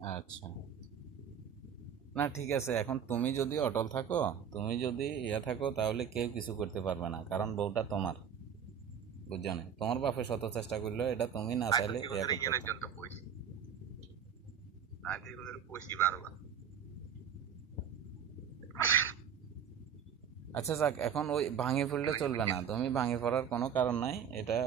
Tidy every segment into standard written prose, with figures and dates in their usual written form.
আচ্ছা, না ঠিক আছে, এখন তুমি যদি অটল থাকো, তুমি যদি থাকো, তাহলে কেউ কিছু করতে পারবে না, কারণ বউটা তোমার। বুঝছো না, তোমার বাপে শত চেষ্টা করলেও এটা তুমি না হয়তো চাইলে কি ওদের করতে ইউনের পারতো না। জন্য কইছি, হয়তো ওদের কইছি বারবার। আচ্ছা যাক, এখন ওই ভাঙে পড়লে এখানে চলবে না, বুঝছেন। তুমি ভাঙে পড়ার কোনো কারণ নাই। এটা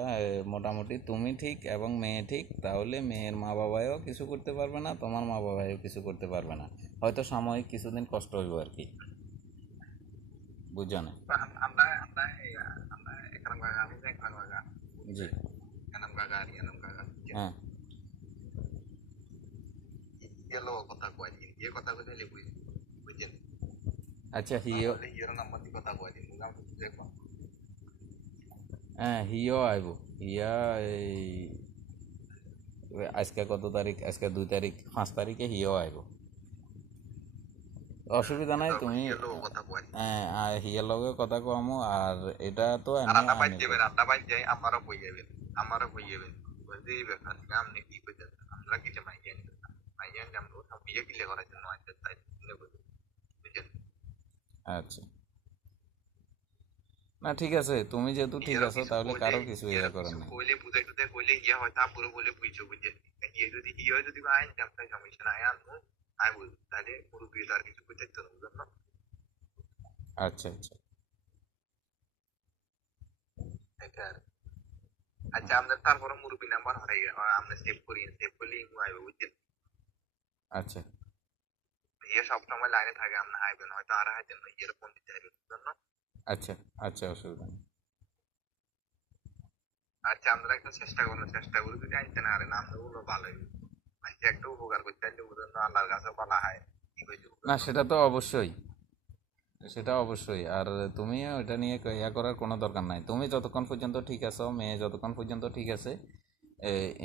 মোটামুটি তুমি ঠিক এবং মেয়ে ঠিক, তাহলে মেয়ের মা বাবাও কিছু করতে পারবে না, তোমার মা বাবাও কিছু করতে পারবে না। হয়তো সাময়িক কিছুদিন কষ্ট হইব আর কি। বুঝছো না? আমরা আমরা এখানে গাগা আমি যে এখানে গাগা জি। বুঝছে, এনাম গাগা আর এনাম গাগা বুঝছেন। হ্যাঁ। ইয়েলো কথা কয় দিন, ইয়ে কথা কইতে হলে বুঝছেন। আচ্ছা হিও। তাহলে ইয়ের নাম্বার দিয়ে কথা কয় দিন, বুঝলাম কিছু দেখো। হ্যাঁ হিও আইব। হিয়া এই আজকে কত তারিখ, আজকে 2 তারিখ, 5 তারিখে হিও আইব। অসুবিধা নাই, তুমি ইয়েলো কথা কয় দিন। হিয়ার লগে কথা কমো। আর এটা তো আর এমনি আড্ডা বাইর আইনের যাবেন, কথা। আড্ডা বাইর যাই আমারও বই যাবেন, আমারও বই যাবেন। বুঝলি ব্যাপার, আপনি কি কইতেন, আমরা কিছু মাইয়ান মাইয়ান জানবো সব বিয়ে কিলে করার জন্য আনতে চাই, বুঝছেন। আচ্ছা, না ঠিক আছে, তুমি যেহেতু ঠিক ইয়ারও আছো, কিছু তাহলে কইলে, কারো কিছু ইয়ারও করার কিছু নাই। কইলে বুঝাই টুজাই কইলে ইয়া হয়তো আপুরো বলে বুঝছো, বুঝছেন। ইয়ে যদি ইয়ে যদি আইন জানতে সমস্যা নাই আনবো, আই বুঝ তাহলে পুরো বিয়ে আর কিছু কইতে তো বুঝলেন না। আচ্ছা আচ্ছা। এটা আর আচ্ছা, আমাদের তারপরে মুরব্বী নাম্বার হারাই আমরা সেভ করি, সেভ করলে ইমু আইবে, বুঝছেন। আচ্ছা ইয়ে সবসময় লাইনে থাকে, আমরা আইবেন হয়তো আর হাইতেন না, ইয়ের ফোন দিতে আইবেন বুঝলেন না। আচ্ছা। আচ্ছা, অসুবিধা নেই। আচ্ছা, আমরা একটা চেষ্টা করবো, চেষ্টা করি যদি আনতে না আরে নাম গুলো ভালোই, মানে একটা উপকার করতে আনলে বুঝলেন না, আল্লাহর কাছে বলা হয় কি কইছে না বুঝলেন না। সেটা তো অবশ্যই, সেটা অবশ্যই। আর তুমিও এটা নিয়ে করার কোনো দরকার নাই। তুমি যতক্ষণ পর্যন্ত ঠিক আছো, মেয়ে যতক্ষণ পর্যন্ত ঠিক আছে,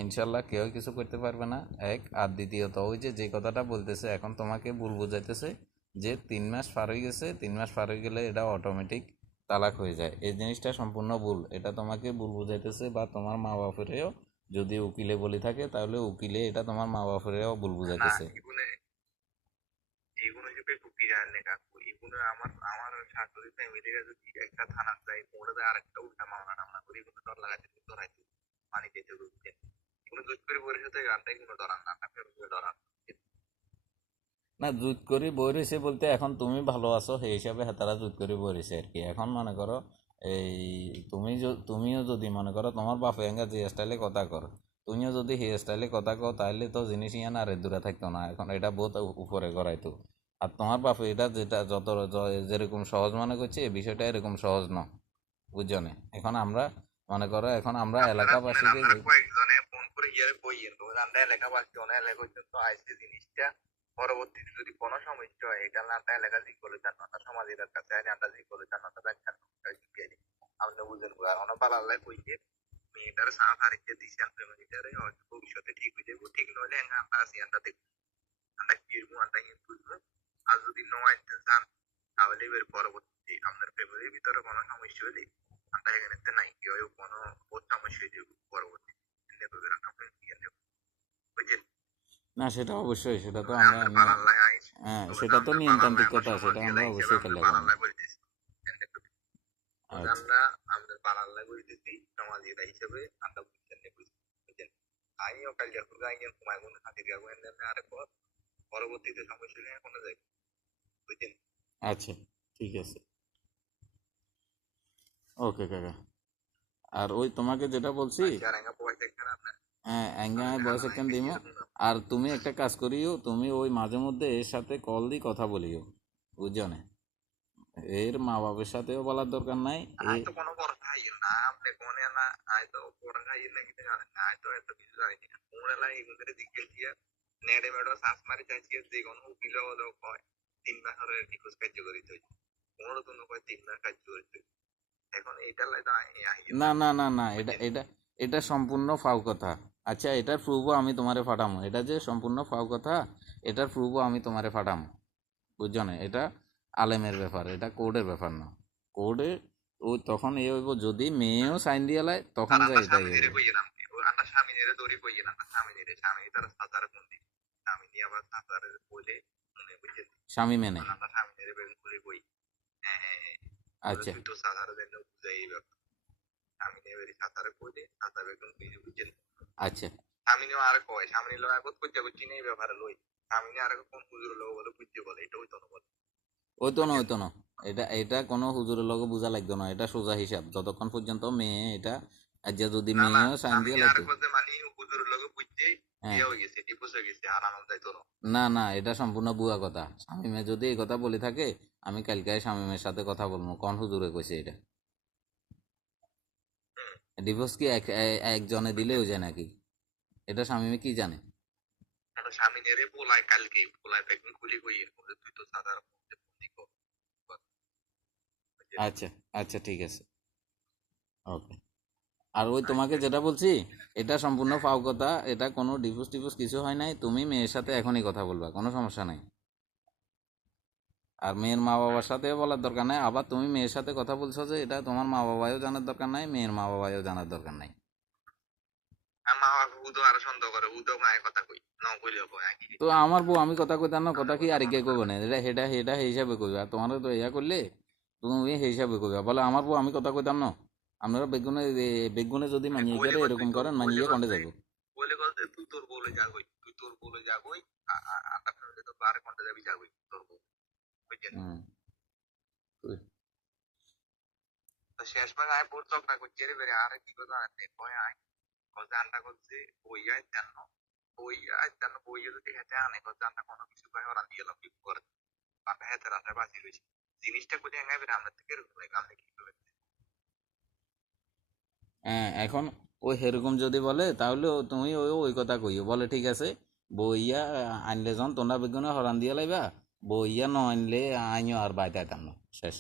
ইনশাল্লাহ কেউ কিছু করতে পারবে না। এক আর দ্বিতীয়ত, ওই যে যে কথাটা বলতেছে, এখন তোমাকে ভুল বোঝাইতেছে যে 3 মাস পার হয়ে গেছে, 3 মাস পার হয়ে গেলে এটা অটোমেটিক তালাক হয়ে যায়। এই জিনিসটা সম্পূর্ণ ভুল, এটা তোমাকে ভুল বুঝাইতেছে। বা তোমার মা বাপেরও যদি উকিলে বলি থাকে, তাহলে উকিলে এটা তোমার মা বাপেরও ভুল না বুঝাইতেছে। এগুলো, এগুলো হিসেবে টুকি জানেন না কাকু, এগুলো আমার আমার শাশুড়ি ফ্যামিলিরা যদি একটা থানা যায় মোড়ে দেয় আরেকটা উল্টা মামলা টামলা করে এগুলো ডর লাগাতে ধরাইতে পানি দিতে ঢুকছেন। এগুলো জোর করে পরিষদে গানটাই কোনো ডরান না, আপনাকে ডরান। না জুত করি বই রয়েছে বলতে, এখন তুমি ভালো আছো সেই হিসাবে তারা জুত করি বই রয়েছে আর কি। এখন মনে করো এই তুমিও যদি মনে করো তোমার বাপে এঙ্গা যে স্টাইলে কথা কর, তুমিও যদি সেই স্টাইলে কথা কও, তাহলে তো জিনিস ইয়ান আর দূরে থাকতো না। এখন এটা বহুত উপরে করাইতো। আর তোমার বাপে এটা যেটা যেরকম সহজ মনে করছে, এই বিষয়টা এরকম সহজ না। বুঝছো না? এখন আমরা মনে করো, এখন আমরা আপনারা শুনেন, এলাকাবাসীকে আপনারা কয়েকজনে ফোন করে ইয়ারে বইয়েন তো আমরা এলাকাবাসী অনেক এলাকা পর্যন্ত আইসে জিনিসটা, পরবর্তীতে যদি কোনো সমস্যা হয় এটা আমরা এলাকা যে করে জানো না, সমাজের কাছে আইনে আমরা যে করে জানো না ব্যাখ্যা আপনি বুঝেন অনেক ভালো আল্লাহ কইছে মেয়েটার সাথে আরেকটা দিছে আপনি মেয়েটারে হয়তো ভবিষ্যতে ঠিক হয়ে যাবো, ঠিক নইলে আমরা আছি আমরা দেখবো, আমরা কি করবো আমরা কি বুঝবো। আর যদি নয় চান তাহলে এর পরবর্তী আপনার ফ্যামিলির ভিতরে কোনো সমস্যা হলে আমরা এখানে নাই কি হয় কোনো বহুত সমস্যা হয়ে যাবে পরবর্তী বুঝছেন। না সেটা অবশ্যই, সেটা তো আমরা আমাদের এমনি। পাড়ার লাই আইস, হ্যাঁ তবে সেটা তো আমরা পাড়ার লাই আমরা নিয়মতান্ত্রিকতা, সমাজ সেটা আমরা গেলা হিসেবে অবশ্যই আমরা খেলে পাড়ার করবো। লাই বলতেছি, আচ্ছা। আমরা আমাদের পাড়ার লাই বলতেছি সমাজ গেলা হিসেবে আমরা বুঝছেন বুঝছেন। আইও কাল যখন আইও তোমায় মনে হাতির গাবো এনে আরে পরবর্তীতে সমস্যা নিয়ে কোনো যাই, বুঝছেন। আচ্ছা ঠিক আছে। ওকে কাকা। আর ওই তোমাকে যেটা বলছি, আচ্ছা আর একা পয়সা এখানে আপনার হ্যাঁ আমি আমি জানা বয়স নাই একখান দিমো। এরকম না। আর তুমি একটা কাজ করিও, তুমি ওই মাঝে মধ্যে এর সাথে কল দিয়ে কথা বলিও। বুঝছো না? এর মা বাবার সাথেও বলার দরকার নাই। আয় তো কোনো বড় খাই না আপনি কোনে না, আয় তো বড় খাই না কিছু জানেন না, আয় তো এত কিছু জানি না মোড়ে লাই এগুলো জিজ্ঞেস দিয়ে নেড়ে মেড়ো শ্বাস মারি চাইছি যে কোনো উকিল হলো কয় 3 মাসের রিকোয়েস্ট কার্যকরী হয়েছে, মোড়ে তো কয় 3 মাস কার্যকরী হয়েছে। এখন এইটা লাই তো আই না না, না না না, এটা বুঝছেন। এটা এটা সম্পূর্ণ ফাও কথা। আচ্ছা, এটার প্রুফও আমি তোমারে ফাটামো। এটা যে সম্পূর্ণ ফাও কথা, এটার প্রুফও আমি তোমারে ফাটামো। বুঝছো না? এটা আলেমের ব্যাপার, এটা কোর্টের ব্যাপার না। কোর্টে ওই তখন এ হইব যদি মেয়েও সাইন দিয়ে লাই, তখন আর যায় আমরা এটাই স্বামী হইব। নেড়ে কইয়ে নাম আমরা স্বামী নেড়ে দৌড়ি কইয়ে না, আমরা স্বামী নেড়ে স্বামী তার সাঁতার কোন দিন স্বামী নিয়ে আবার সাঁতারে বলে বুঝছেন স্বামী মেনে? আমরা স্বামী নিয়ে বেগুন খুলে বই হ্যাঁ আচ্ছা তুই তো সাঁতারের জন্য বুঝাই এই ব্যাপার স্বামী নিয়ে বেরিয়ে সাঁতারে বলে সাঁতার বেগুন খুলে বুঝছেন আচ্ছা। স্বামী নিয়ে আর কয় স্বামী নিয়ে আগত খুঁজে করছি নেই ব্যাপারে লই স্বামী নিয়ে আর কোন হুজুর লোক বলে বুঝতে বলে এটা ওই তো বলে ওইতো না, ওইতো না। এটা এটা কোনো হুজুরের লগে বোঝা লাগতো না, এটা সোজা হিসাব। যতক্ষণ পর্যন্ত মেয়ে এটা, আর যে যদি না না মেয়েও সাইন স্বামী দিয়ে নিয়ে আর লাইতো। কথা মানে হুজুর লোক বুঝতে হ্যাঁ, বিয়ে হয়ে গেছে ডিভোর্স হয়ে গেছে আর আনন্দ যাইতো না না না, এটা সম্পূর্ণ ভুয়া কথা। শামীমে যদি এই কথা বলে থাকে, আমি কালকে শামীমের সাথে কথা বলবো কোন হুজুরে কইছে এটা। হুম, ডিভোর্স কি একজনে দিলেও যায় নাকি? এটা শামীমে কি জানে? এখন স্বামী নিয়ে পোলায় কালকে পোলায় বেগুন খুলে কই তুই তো সাঁতার বন্দি কর বুঝছেন? আচ্ছা, আচ্ছা, ঠিক আছে, ওকে। আর ওই তোমাকে যেটা বলছি, এটা সম্পূর্ণ হ্যাঁ ফাও কথা। এটা কোনো ডিভোর্স টিভোর্স কিছু হয় নাই। তুমি মেয়ের সাথে এখনই কথা বলবা, কোনো সমস্যা নাই। আর মেয়ের মা বাবার সাথেও বলার দরকার নাই। আবার তুমি মেয়ের সাথে কথা বলছো যে, এটা তোমার মা বাবাও জানার দরকার নাই, মেয়ের মা বাবাও জানার দরকার নাই। মা বাবা উদো আরো সন্দেহ করে উদো মায়ের কথা কই ন কইলে কয় একই তো কথা আমার বউ আমি কথা কইতাম না, কথা আমার কি কথা আর কে মনে কইব করে না? এটা হেটা হেটা সেই হিসাবে কইবা। আর তোমার তো ইয়া করলে তুমি সেই হিসাবে কইবা, বলে আমার বউ আমি কথা কইতাম না। আপনারা বেগুনে বেগুনে যদি মানে মানিয়ে বলে গেলে কর তুই এরকম তোর করেন, বলে মানিয়ে কর কন্ডে যে যাবো। বলে কর যে তুই তোর বলে যাগই তুই তোর বলে যাগই আটা ফেলে তো বার ঘন্টা যাবি যাগই তোর বউ বুঝছেন হুম। তো শেষবার আয় বোর চকরা করছে রে বেরে আরে কি কথা আছে কয় আয় কথা আন্ডা করছে বইয়া জানো বইয়া জানো বইয়া যদি হেঁটে আনে কথা আন্ডা কোনো কিছু কয় ওরা দিয়ে লাভ কি করে বাপে হেঁটে রাতে বাঁচি রয়েছে জিনিসটা কোথায় হ্যাঙ্গাই বেরে আমরা থেকে এরকম লাগে আমরা কি করে হ্যাঁ, এখন ওই সেরকম যদি বলে, তাহলে তুমি ওই ওই কথা কইও, বলে ঠিক আছে, বইয়া আনলে যখন তোমরা বেগুনে হরান দিয়ে লাইবা, বইয়া ন আনলে আইও আর বাইতে আইতাম না, শেষ।